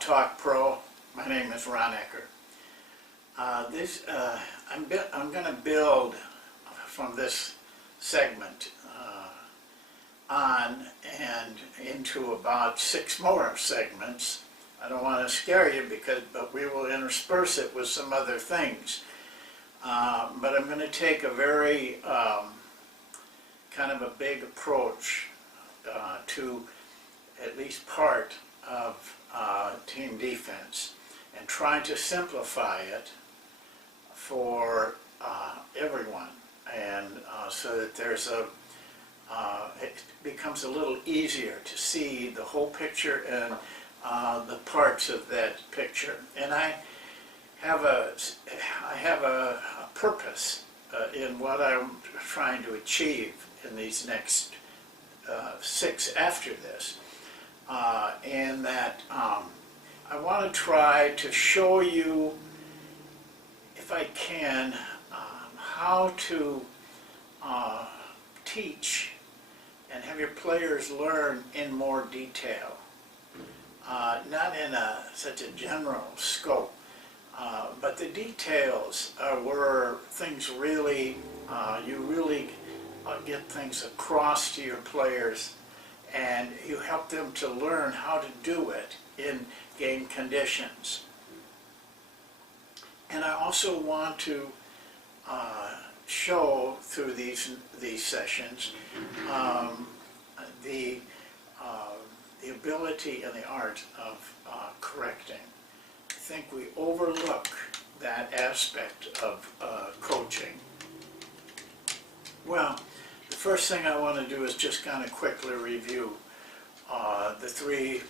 Talk Pro. My name is Ron Ecker. I'm going to build from this segment on and into about 6 more segments. I don't want to scare you but we will intersperse it with some other things. But I'm going to take a very kind of a big approach to at least part of team defense and try to simplify it for everyone, and so that it becomes a little easier to see the whole picture and the parts of that picture. And I have a purpose in what I'm trying to achieve in these next 6 after this, and that I want to try to show you, if I can, how to teach and have your players learn in more detail, not in such a general scope, but the details are where things really, you really get things across to your players, and you help them to learn how to do it in game conditions. And I also want to show through these sessions the ability and the art of correcting. I think we overlook that aspect of coaching. Well, the first thing I want to do is just kind of quickly review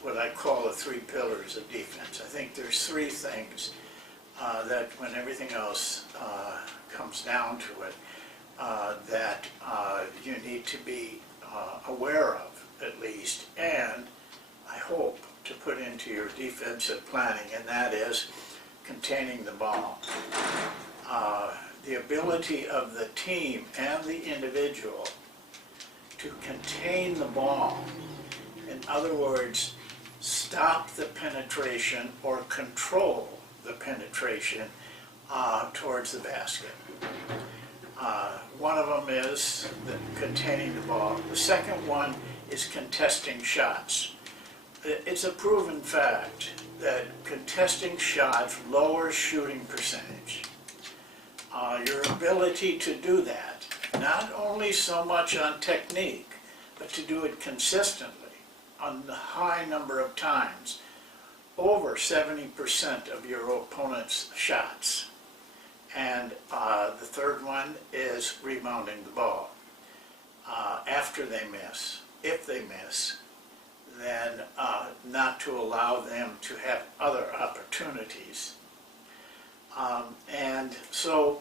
what I call the 3 pillars of defense. I think there's 3 things that, when everything else comes down to it, that you need to be aware of, at least, and I hope to put into your defensive planning, and that is containing the ball. The ability of the team and the individual to contain the ball. In other words, stop the penetration or control the penetration towards the basket. One of them is containing the ball. The second one is contesting shots. It's a proven fact that contesting shots lowers shooting percentage. Your ability to do that, not only so much on technique, but to do it consistently on the high number of times, over 70% of your opponent's shots. And the third one is rebounding the ball after they miss. If they miss, then not to allow them to have other opportunities. And so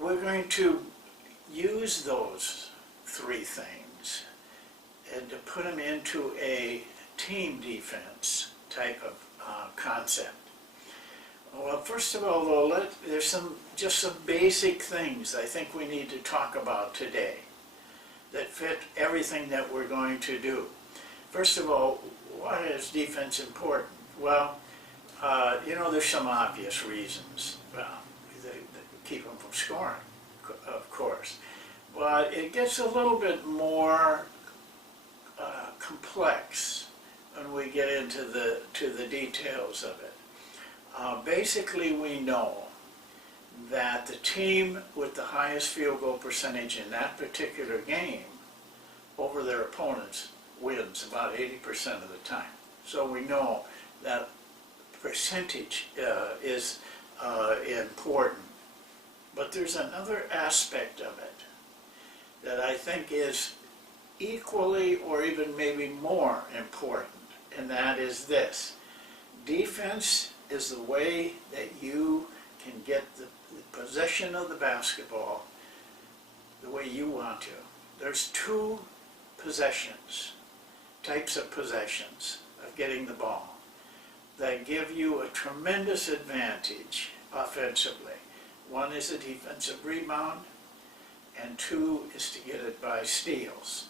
we're going to use those 3 things and to put them into a team defense type of concept. Well, first of all, though, there's just some basic things I think we need to talk about today that fit everything that we're going to do. First of all, why is defense important? Well, there's some obvious reasons. Well, they keep them from scoring, of course. But it gets a little bit more complex when we get into the details of it. Basically, we know that the team with the highest field goal percentage in that particular game over their opponents wins about 80% of the time. So we know that percentage is important. But there's another aspect of it that I think is equally or even maybe more important, and that is this. Defense is the way that you can get the possession of the basketball the way you want to. There's 2 types of possessions of getting the ball that give you a tremendous advantage offensively. One is a defensive rebound, and 2 is to get it by steals.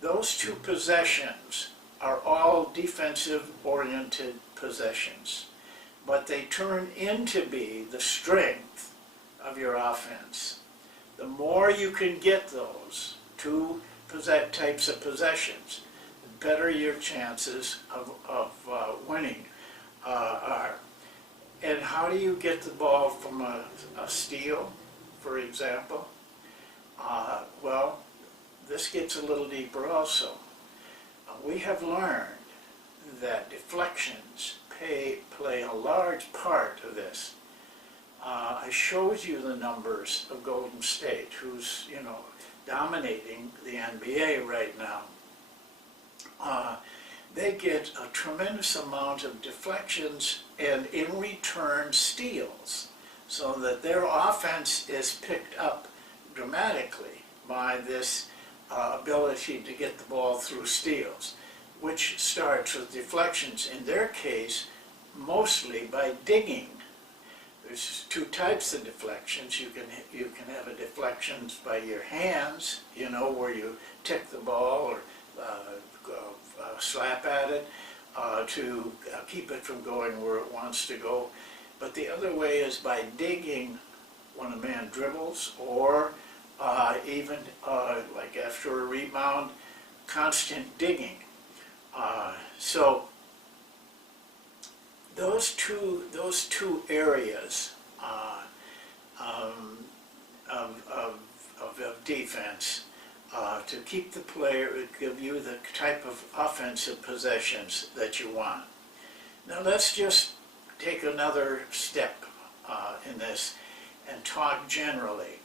Those 2 possessions are all defensive-oriented possessions, but they turn into be the strength of your offense. The more you can get those two types of possessions, the better your chances of winning are. And how do you get the ball from a steal, for example? Well, this gets a little deeper also. We have learned that deflections play a large part of this. I showed you the numbers of Golden State, who's, dominating the NBA right now. They get a tremendous amount of deflections and in return steals, so that their offense is picked up dramatically by this ability to get the ball through steals, which starts with deflections, in their case, mostly by digging. There's two types of deflections. You can have a deflections by your hands, where you tick the ball or slap at it to keep it from going where it wants to go. But the other way is by digging when a man dribbles, or even like after a rebound, constant digging. So those two areas of defense to keep the player, give you the type of offensive possessions that you want. Now let's just take another step in this and talk generally,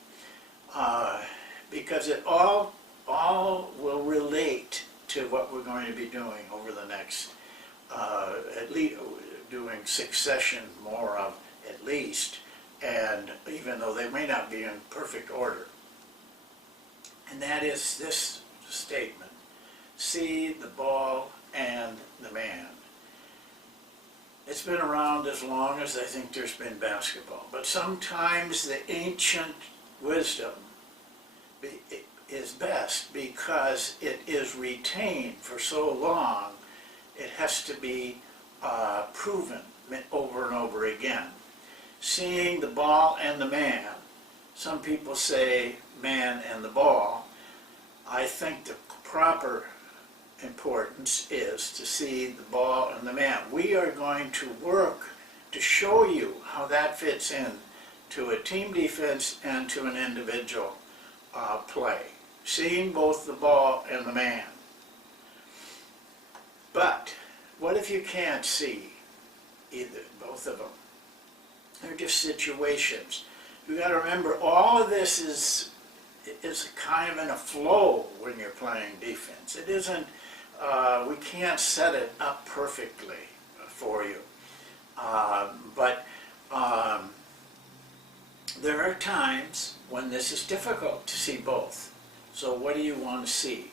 because it all will relate to what we're going to be doing over the next, at least doing 6 sessions more of at least, and even though they may not be in perfect order. And that is this statement: see the ball and the man. It's been around as long as I think there's been basketball, but sometimes the ancient wisdom is best because it is retained for so long. It has to be proven over and over again. Seeing the ball and the man. Some people say man and the ball. I think the proper importance is to see the ball and the man. We are going to work to show you how that fits in to a team defense and to an individual play. Seeing both the ball and the man. But what if you can't see both of them? They're just situations. You got to remember, all of this is kind of in a flow when you're playing defense. It isn't. We can't set it up perfectly for you, but there are times when this is difficult to see both. So what do you want to see?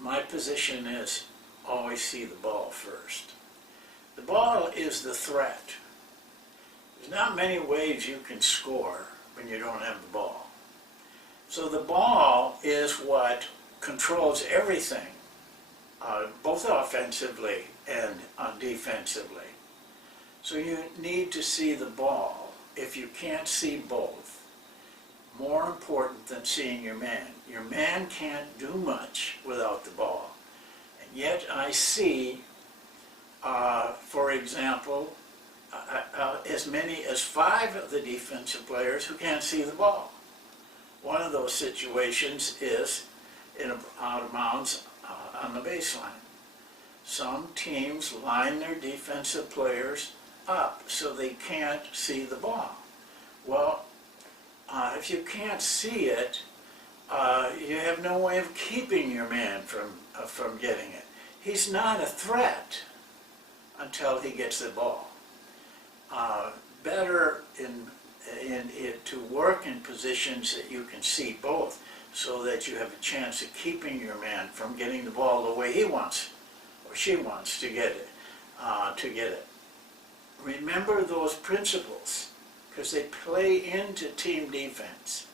My position is always see the ball first. The ball is the threat. There's not many ways you can score when you don't have the ball. So the ball is what controls everything, both offensively and defensively. So you need to see the ball. If you can't see both, more important than seeing your man. Your man can't do much without the ball. And yet I see, for example, as many as 5 of the defensive players who can't see the ball. One of those situations is out of bounds on the baseline. Some teams line their defensive players up so they can't see the ball. Well, if you can't see it, you have no way of keeping your man from getting it. He's not a threat until he gets the ball. Better to work in positions that you can see both, so that you have a chance of keeping your man from getting the ball the way he wants or she wants to get it. Remember those principles, because they play into team defense.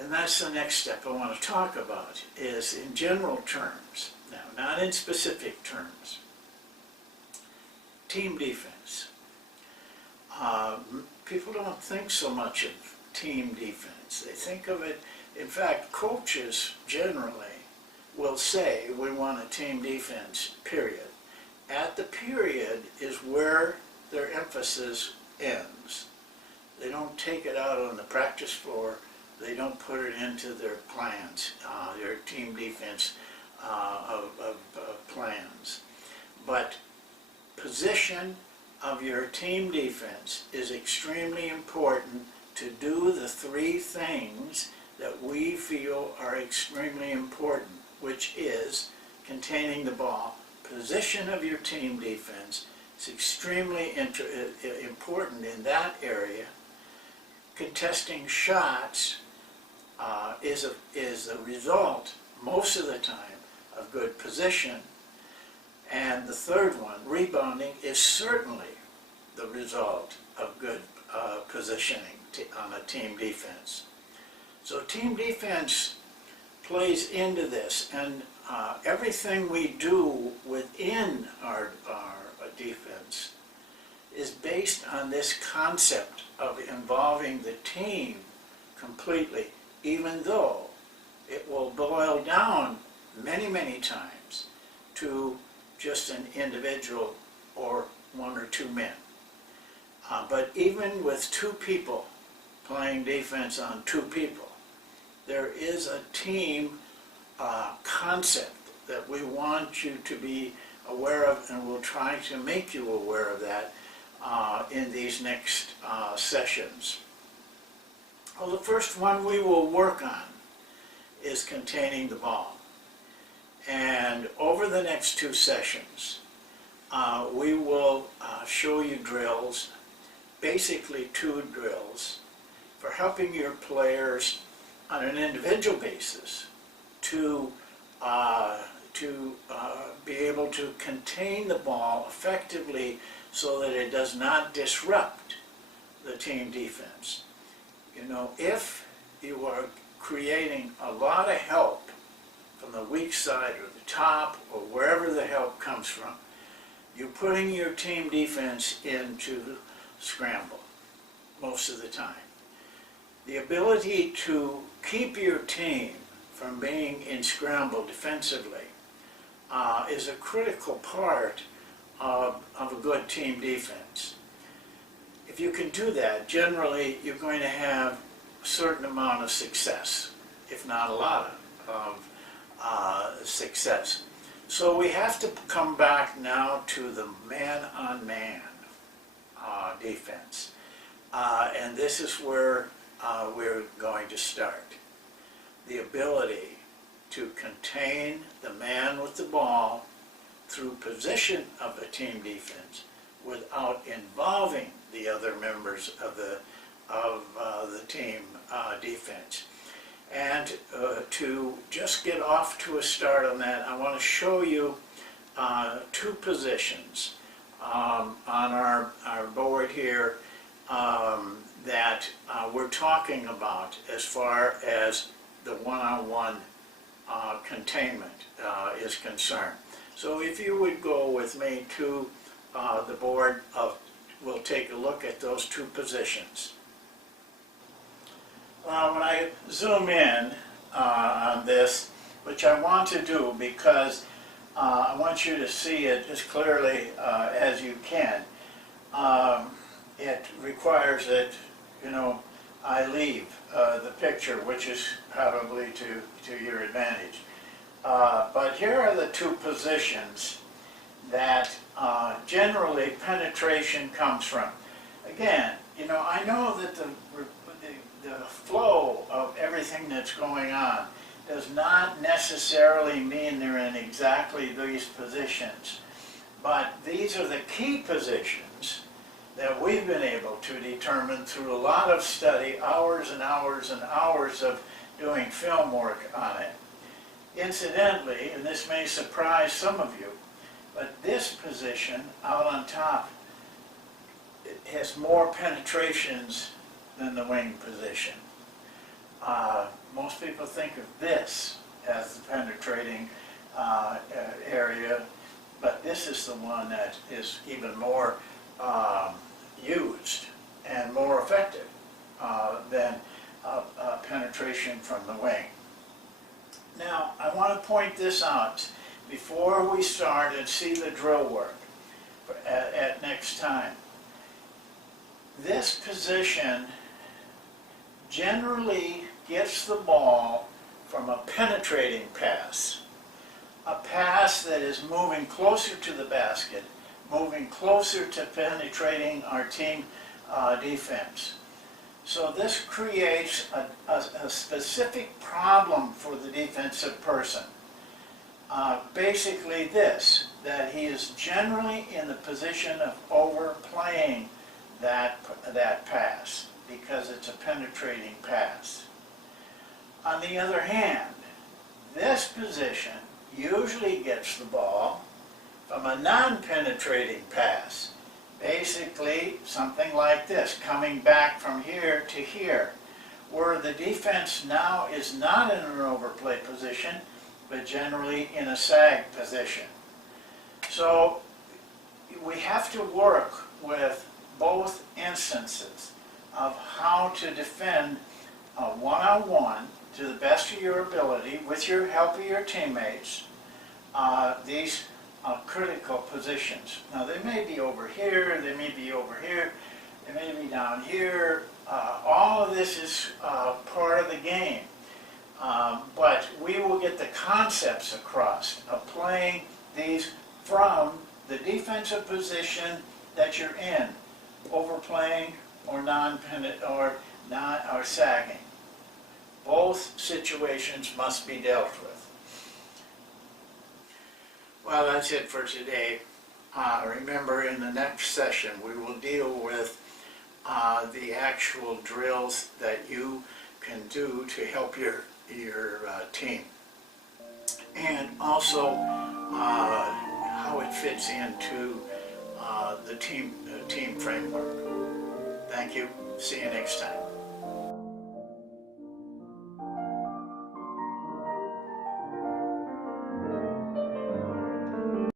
And that's the next step I want to talk about, is in general terms. Now, not in specific terms. Team defense. People don't think so much of team defense. They think of it, in fact, coaches generally will say, we want a team defense, period. At the period is where their emphasis ends. They don't take it out on the practice floor. They don't put it into their plans, their team defense of plans. But position of your team defense is extremely important to do the three things that we feel are extremely important, which is containing the ball. Position of your team defense is extremely important in that area. Contesting shots is a result, most of the time, of good position. And the third one, rebounding, is certainly the result of good positioning on a team defense. So team defense plays into this, and everything we do within our defense is based on this concept of involving the team completely, even though it will boil down many, many times to just an individual or one or two men. But even with two people playing defense on two people, there is a team concept that we want you to be aware of, and we'll try to make you aware of that in these next sessions. Well, the first one we will work on is containing the ball. And over the next two sessions, we will show you drills, basically two drills, for helping your players on an individual basis to be able to contain the ball effectively so that it does not disrupt the team defense. You know, if you are creating a lot of help from the weak side or the top or wherever the help comes from, you're putting your team defense into scramble most of the time. The ability to keep your team from being in scramble defensively is a critical part of a good team defense. If you can do that, generally you're going to have a certain amount of success, if not a lot of success. So we have to come back now to the man-on-man defense. And this is where we're going to start. The ability to contain the man with the ball through position of a team defense without involving the other members of the team defense. And to just get off to a start on that, I want to show you two positions on our board here that we're talking about as far as the one-on-one containment is concerned. So if you would go with me to the board, we'll take a look at those two positions. When I zoom in on this, which I want to do because I want you to see it as clearly as you can, it requires that, you know, I leave the picture, which is probably to your advantage. But here are the two positions that generally penetration comes from. Again, you know, I know that the flow of everything that's going on does not necessarily mean they're in exactly these positions, but these are the key positions that we've been able to determine through a lot of study, hours and hours and hours of doing film work on it. Incidentally, and this may surprise some of you, but this position out on top, it has more penetrations than the wing position. Most people think of this as the penetrating area, but this is the one that is even more used and more effective than penetration from the wing. Now, I want to point this out before we start and see the drill work at next time. This position generally gets the ball from a penetrating pass, a pass that is moving closer to the basket, moving closer to penetrating our team defense. So this creates a specific problem for the defensive person. Basically this, that he is generally in the position of overplaying that pass because it's a penetrating pass. On the other hand, this position usually gets the ball from a non-penetrating pass. Basically, something like this, coming back from here to here, where the defense now is not in an overplay position, but generally in a sag position. So we have to work with both instances of how to defend a one-on-one to the best of your ability with your help of your teammates, these critical positions. Now they may be over here, they may be over here, they may be down here. All of this is part of the game. But we will get the concepts across of playing these from the defensive position that you're in, overplaying or or sagging. Both situations must be dealt with. Well, that's it for today. Remember, in the next session, we will deal with the actual drills that you can do to help your team, and also how it fits into the team framework. Thank you. See you next time.